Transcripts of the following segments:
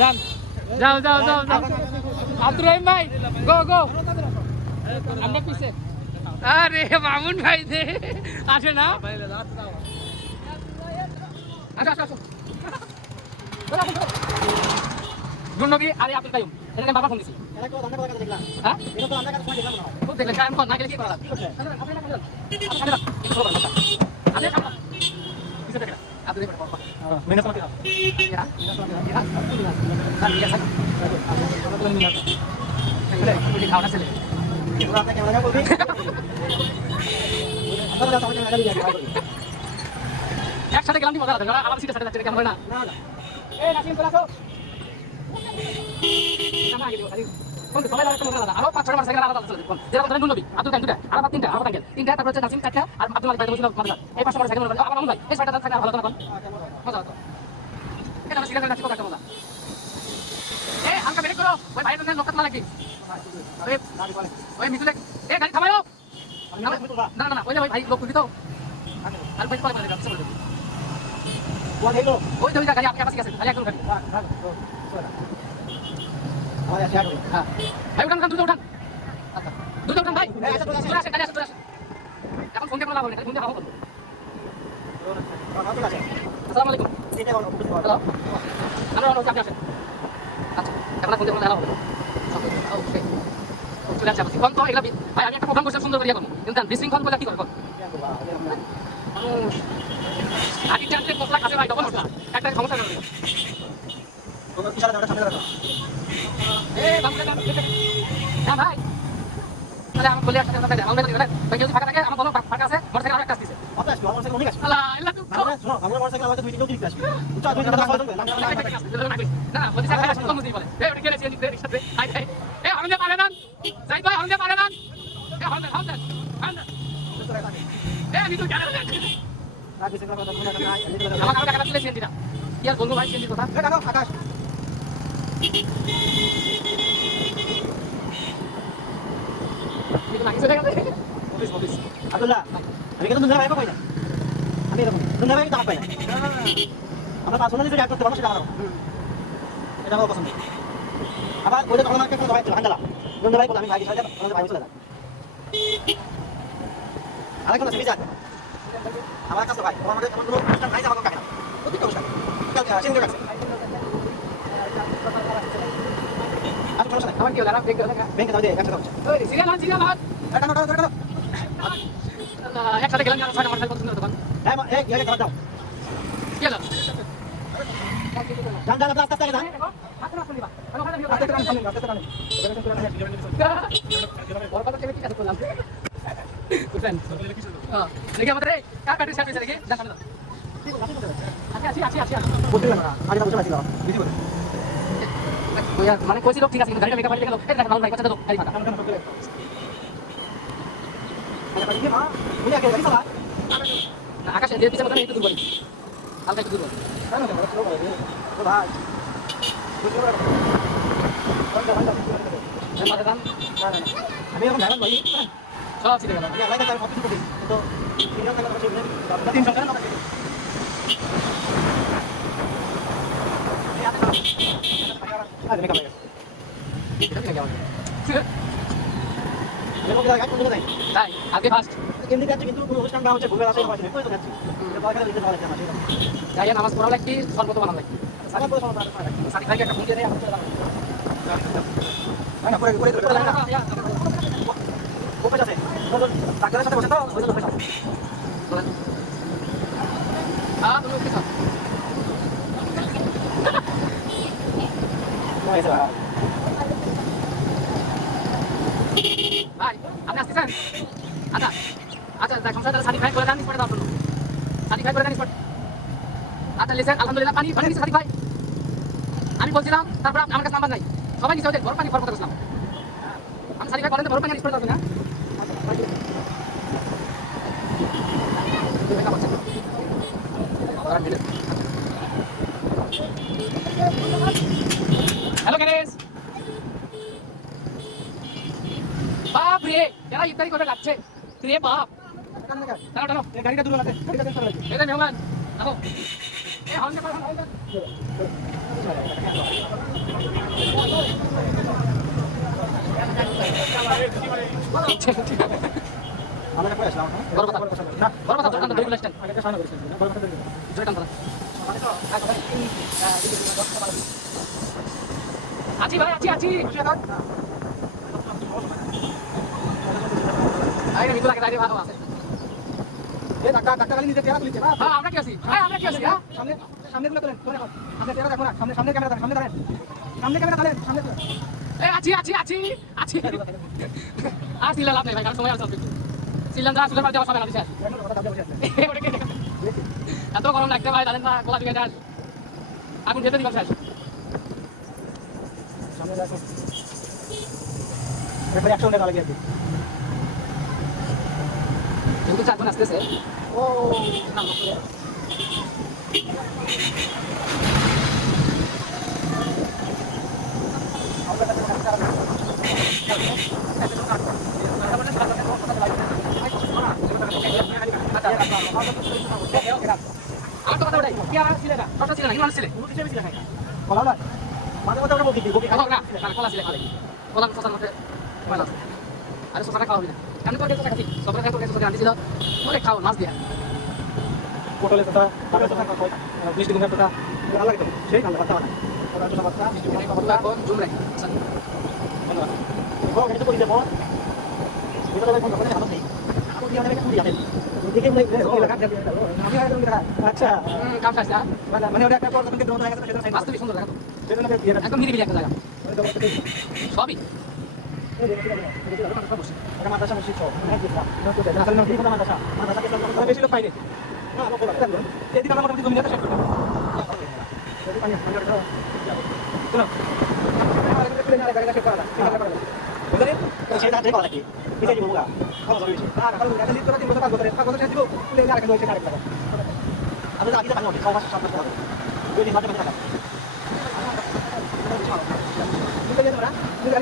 যান যাও যাও যাও যাও আব্দুর রহিম ভাই গো গো আমরা পিছে আরে মামুন ভাই দে আসে না আসো আসো আসো নবী আরে আব্দুল কাইয়ুম এটা বাবা ফোন দিছি এটা তো আমরা কথা দেখলাম হ্যাঁ এটা তো আমরা কাছে সময় দেখলাম না খুব দেখলেন টাইম কোন না গেলে কি করা কি করছে আপনি না করেন আপনি সামনে পিছে দেখেন আপনি দেখেন মেনে সময় দিলাম ইয়া ইয়া ইয়া খাওয়া ছেলে আপনাকে ক্যামেরা বলবি আমরা তো আমাকে মেলা দিয়ে একসাথে গেলাম কি মজা লাগে আমার সিটের সাথে যাচ্ছে কেমন হয় না এই নাসিম চলে আসো কেমন আগে দিও খালি কোন সবাই লাগে কেমন আলাদা আরো 5-6 মাস আগে আলাদা চলে কোন যেরকম ধরেন নবী আব্দুল কাইয়ুম দুটা আর তিনটা আর তিনটা তারপর হচ্ছে নাসিম চারটা আর আব্দুল মালিক ভাই বসে মাঝে এই 5 মাস আগে মনে আবার ভাই এই ছয়টা থাকে ভালো কোন মজা হতো এটা সিরিয়াস লাগছে কথা মজা এই হালকা ব্রেক করো ওই ভাইয়ের জন্য লোকটা লাগে ওই মিতুলে এই গাড়ি থামায়ো না না না ওই ভাই লোক দিতো আর ভাই পরে বলে দিচ্ছি ওই দেখো ওই দুইটা গাড়ি আপনার কাছে আছে খালি একদম গাড়ি হ্যাঁ ভাই উঠান দুটো উঠান আচ্ছা দুটো উঠান ভাই চলে আসেন গাড়ি আসেন চলে আসেন এখন ফোন দিয়ে কোনো লাভ হবে না ফোন দিয়ে হাওয়া করবো আসসালামু আলাইকুম হ্যালো আমরা চাপে আসেন আচ্ছা এখন ফোন দিয়ে কোনো লাভ হবে ওকে চলে আসছে ফোন তো এগুলা ভাই আমি একটা প্রোগ্রাম করতে সুন্দর করে করব কিন্তু বিশৃঙ্খল করলে কি করব আগে চান্সে মশলা খাবে ভাই ডবল মশলা একটা সমস্যা হবে তোমার পিছনে দাঁড়া সামনে দাঁড়া বামে দাঁড়া না ভাই তাহলে আমি বলি একটা কথা আমরা বলি ভাই যদি ফাঁকা থাকে আমার বলো ফাঁকা আছে মোটরসাইকেল আরেকটা আসছে আপনি আসবে মোটরসাইকেল অনেক আসছে আল্লাহ আল্লাহ তো শোনো আমার মোটরসাইকেল আমাদের দুই তিনটা আসবে উচ্চ দুই তিনটা আসবে না বলি স্যার আসলে কোন দিই বলে এই ওটা গেলে চেঞ্জ করে একসাথে হাই হাই এই আমাদের পারে না যাই ভাই আমাদের পারে না এই আমাদের আমাদের এই আমি তো জানি না আমার কাছে তুলে চেঞ্জ দিনা ইয়ার বন্ধু ভাই চেঞ্জ কথা এই দাও আকাশ এটা নাকি চলে গেছে বলিস আব্দুল্লাহ আমি কিন্তু দুনিয়া ভাই পাই না আমি এরকম দুনিয়া ভাই দাম পাই না আমরা পাঁচ বছর ধরে করতে পারবো সেটা আমার এটা আমার পছন্দ আবার ওই যে তখন আমাকে কোনো ভাই ছিল হান্ডালা দুনিয়া ভাই বলে আমি ভাই সাথে আমাদের ভাই চলে যায় আরেকটা আছে বিজাত আমার কাছে ভাই আমাদের কোনো অনুষ্ঠান নাই আমাকে কাকে না প্রত্যেকটা অনুষ্ঠান কালকে আসেন কাছে আমার কি হলো না ব্যাংকে দাও দে একসাথে হচ্ছে ওই সিরিয়াল এটা না ধরো একসাথে গেলাম আর ছয় নম্বর সাইকেল সুন্দর দোকান হ্যাঁ এই ইয়ে খারাপ দাও কি হলো জান জান রাস্তা থেকে যান হাত না খুলিবা আস্তে ওর কথা কেমন কি কাজ করলাম বুঝলেন হ্যাঁ দেখি আমাদের কার ব্যাটারি সার্ভিস দেখি দেখানো দাও আচ্ছা বলতে না আগে বসে আছি দিদি বলে মানে কইছিল ঠিক আছে কিন্তু গাড়িটা মেকআপ করে গেল এই দেখো ভাই বাচ্চা দাও গাড়ি ফাটা আকাশ এর পিছনে একটু দূর বলি হালকা একটু দূর বলি ভাই আমি এখন ধারণ ভাই সব ছিটে গেল তো তিন সরকার না আরে মেকআপ তাই আগে ফার্স্ট এমনি যাচ্ছে কিন্তু কোনো অনুষ্ঠান না হচ্ছে ঘুরে আসে হয় না কই তো যাচ্ছে এটা পয়সা দিতে ভালো লাগে না যাই নামাজ পড়া লাগি সর্বত বানানো লাগি সারা পুরো সর্বত সারি ভাই একটা ফোন দিয়ে দেয় আমরা চলে যাবো না পুরো না ওপরে আছে ডাক্তারের সাথে বসে তো ওই তো বসে বলেন তুমি ওকে স্যার ভাই আপনি আসতেছেন আচ্ছা আচ্ছা সংসার সাদি ভাই করে দেন স্পটে দাও সাদি ভাই করে দেন স্পট আচ্ছা লিখেন আলহামদুলিল্লাহ পানি পানি সাদি ভাই আমি বলছিলাম তারপর আমার কাছে নাম্বার নাই সবাই নিচে ওদের ঘর পানি ঘর কথা বলছিলাম আমি সাদি ভাই বলেন ঘর পানি স্পটে দাও না হ্যালো গ্যারেজ বাপ রে যারা ইত্যাদি করে যাচ্ছে রে বাপ টানো গাড়িটা দূর আছে গাড়িটা দেন চলে এটা মেহমান দেখো এই হর্ন আমরা কই আসলাম বড় কথা না বড় কথা দোকান দুই গুলো স্ট্যান্ড আগে সামনে করেছেন বড় কথা জয়কান্ত আছি ভাই আছি আরে মিতুল আগে দাঁড়িয়ে ভালো আছে এই টাকা খালি নিতে চেহারা তুলছে না হ্যাঁ আমরা কি আছি হ্যাঁ সামনে সামনে গুলো তোলেন তোলে এখন আপনি চেহারা দেখো না সামনে সামনে ক্যামেরা সামনে দাঁড়ান সামনে ক্যামেরা দাঁড়ান সামনে এই আছি আর সিলা লাভ নেই ভাই কারণ সময় আছে সিলাম যা সুলে মারতে আমার সময় লাগছে এত গরম লাগতে ভাই জানেন না গোলা দিকে যাস এখন যেতে দিবা শেষ সামনে দেখো এবারে 100 টাকা লাগে কিন্তু চারজন আসতেছে ও না আমার তো কথা ওটাই কি আর ছিলে না কষ্ট ছিলে না কি মানুষ ছিলে বলা না মাঝে মাঝে ওটা বলতে গোপী না কলা ছিলে খালি প্রধান শোষার মধ্যে ময়লা আছে আরে শোষাটা খাওয়া হবে না আমি তো কিছু খাচ্ছি সবাই খাই তোর কাছে ছিল অনেক খাও মাছ দিয়া পটলের কথা তারপরে কথা কই মিষ্টি কুমড়ার কথা ভালো লাগে তো সেই ভালো কথা না ওটা তো কথা মিষ্টি কুমড়ার কথা জুম রে ধন্যবাদ ও এটা তো কই দেব এটা তো কোন কথা ভালো নেই আপনি কি আমাকে কুড়ি যাবেন দেখে মনে আমি আর তুমি আচ্ছা কাম শেষ মানে ওটা একটা পর তোমাকে দোনো জায়গা সেটা বাস্তবে সুন্দর জায়গা তো সেটা না একদম নিরিবিলি একটা জায়গা সবই এটা মাদ্রাসা মসজিদ সব আসলে নাম কি কথা মাদ্রাসা মাদ্রাসা কে বেশি লোক পাইনি না আমরা বলা এদিকে আমরা মোটামুটি 2 মিনিট শেষ করব যদি পানি আমরা দাও শুনো আমরা একটু না গাড়ি শেষ করা বুঝলেন সেটা দেখো নাকি পিছে দিব মুগা খাওয়া যাবে আর কারণ এটা লিস্ট করে দিন কথা বলতে কথা শেষ দিব তুই আর একটা শেষ আরেকটা আমরা আগে পানি হবে খাওয়া সব করতে হবে দুই দিন বাদে টাকা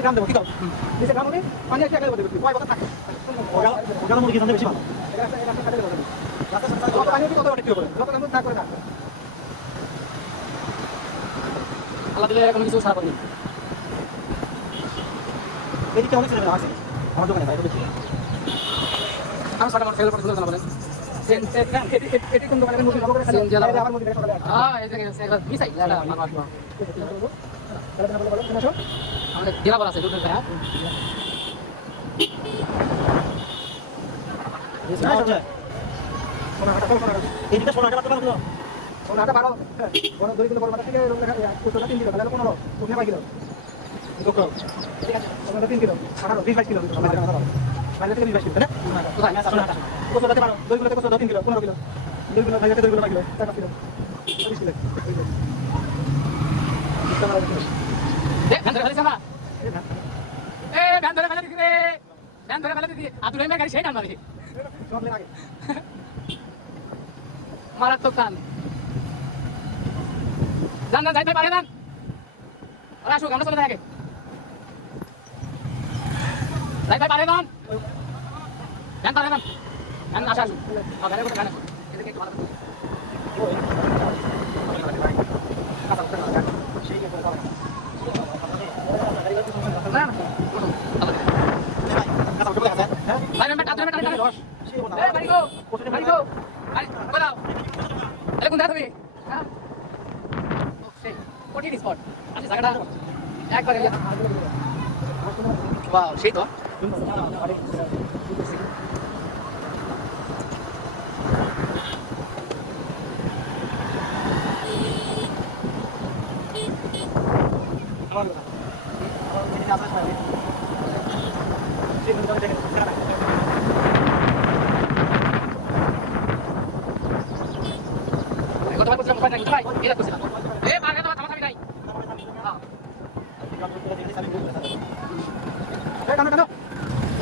গ্রাম দেবো ঠিক আছে নিচে গ্রাম হবে পানি একটা গেলে বলতে কয় বছর থাকে ওটা মুরগি ধান্দা বেশি ভালো পানি কত অনেক করে যত কাম না করে না আল্লাহ দিলে এরকম কিছু সারা করিনি এদিকে অনেক ছেলে আছে আমার দোকানে ভাই বলেছি আমি সারা ফেল করে শুনলাম বলেন সেন এটি কোন দোকানে মুরগি ভালো করে সেন জেলা আবার মুরগি সকালে হ্যাঁ এই যে একবার মিসাই এটা আমার আমাদের জেলা বলা আছে দুটো হ্যাঁ এদিকে সোনাটা কত ভালো সোনাটা 12 বড় 2 কিলো বড় থেকে কোটোটা 3 কিলো তাহলে 15 তুমি 5 কিলো দেখো ঠিক আছে সোনাটা 3 কিলো 18 20 কিলো বাইরে থেকে 20 কিলো না কোথায় না সোনাটা কোটোটা 12 2 কিলো থেকে 3 কিলো 15 কিলো 2 কিলো বাইরে থেকে 2 kilo 5 kilo 4 kilo 20 kilo van ধরে ফেলেছে না ভ্যান ধরে ফেলে দিদি রে ভ্যান ধরে ফেলে দিদি আতুরে মে গাড়ি সেই টান মারি সব লে আগে মারাত্মক টান যান যাইতে পারে যান ওরা আসুক আমরা চলে যাই আগে যাইতে পারে যান ভ্যান পারে যান ভ্যান আসা আসুক ভ্যানের মধ্যে ভ্যান আসুক এদিকে একটু ভালো না ভাই মেম্বার টাটা টাটা টাটা এই বাড়ি গো বাড়ি বলাও আরে কোন তুমি হ্যাঁ সেই কোটি স্পট আচ্ছা জায়গাটা একবারে ওয়াও সেই তো গতবার বলছিলাম উপায় নাই ভাই এটা করছিলাম এ বারগে তো থামাথামি নাই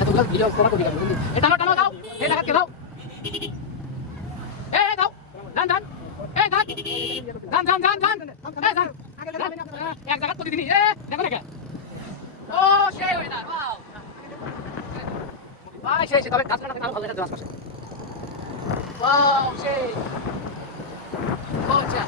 এতগুলো ভিডিও করা করি এ টানো টানো দাও এ লাগাতে দাও এ দাও যান যান এ যান যান যান যান যান এ যান এক জায়গা তো দিদি এ দেখো না ও সেই ওইটা ওয়াও ভাই সেই তবে কাজটা ভালো ভালো লাগছে আশপাশে ওয়াও সেই ওটা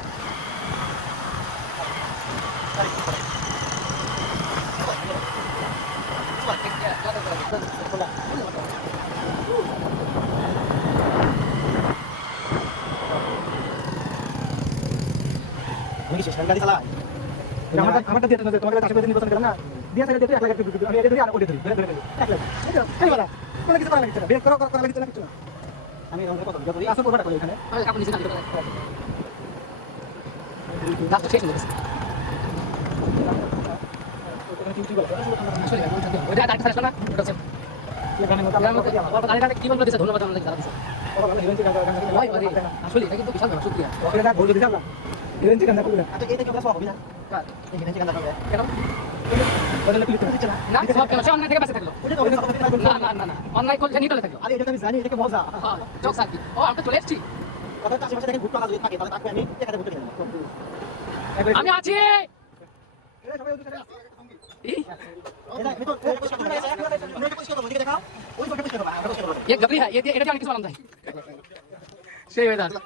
গাড়ি চালায় আমারটা দিয়ে দেন তোমাকে কাছে নির্বাচন করলাম না দিয়ে থাকে দিয়ে 1 লাখ আমি এটা ধরে আর করে ধরি ধরে 1 লাখ এই বাবা কোনো কিছু করা লাগছে না বের করা লাগছে না কিছু না আমি এখন কত যত আসল পুরোটা করি এখানে আমি কাপড় নিচে না দিতে লাস্ট শেষ হয়ে গেছে ওখানে কিছু বলা আসলে ওইটা ডাক্তার আসলো না ওটা হচ্ছে এখানে গাড়িটাকে কি বলবো দিছে ধন্যবাদ আমাদের যারা দিছে ওই আরে আসলে এটা কিন্তু বিশাল ব্যাপার শুকরিয়া ওকে না বলে দিলাম না ইভেন্ট চিকেন দেখো আচ্ছা এইটা কি সব হবে না কার এখানে চিকেন দাও কেন বলে ক্লিক করে দিচ্ছ না না সব কেন সে অন্যায় থেকে বাঁচে থাকলো ওটা তো হবে না না অন্যায় করলে নিটলে থাকলো আরে এটা আমি জানি এটা কি মজা চোখ সাকি ও আমরা চলে এসেছি কথা তো আশেপাশে দেখেন ভুট্টা যদি থাকে তাহলে তাকে আমি এখানে ভুট্টা কিনে দেব আমি আছি সবাই ওদের সাথে এই এটা আমি তো পরিষ্কার করে গেছে এখন পরিষ্কার করব দিকে দেখাও ওই পক্ষে পরিষ্কার করব আমরা পরিষ্কার করব ये गबरी है ये এটা অনেক কিছু বানান ভাই সেই হয়ে যাচ্ছে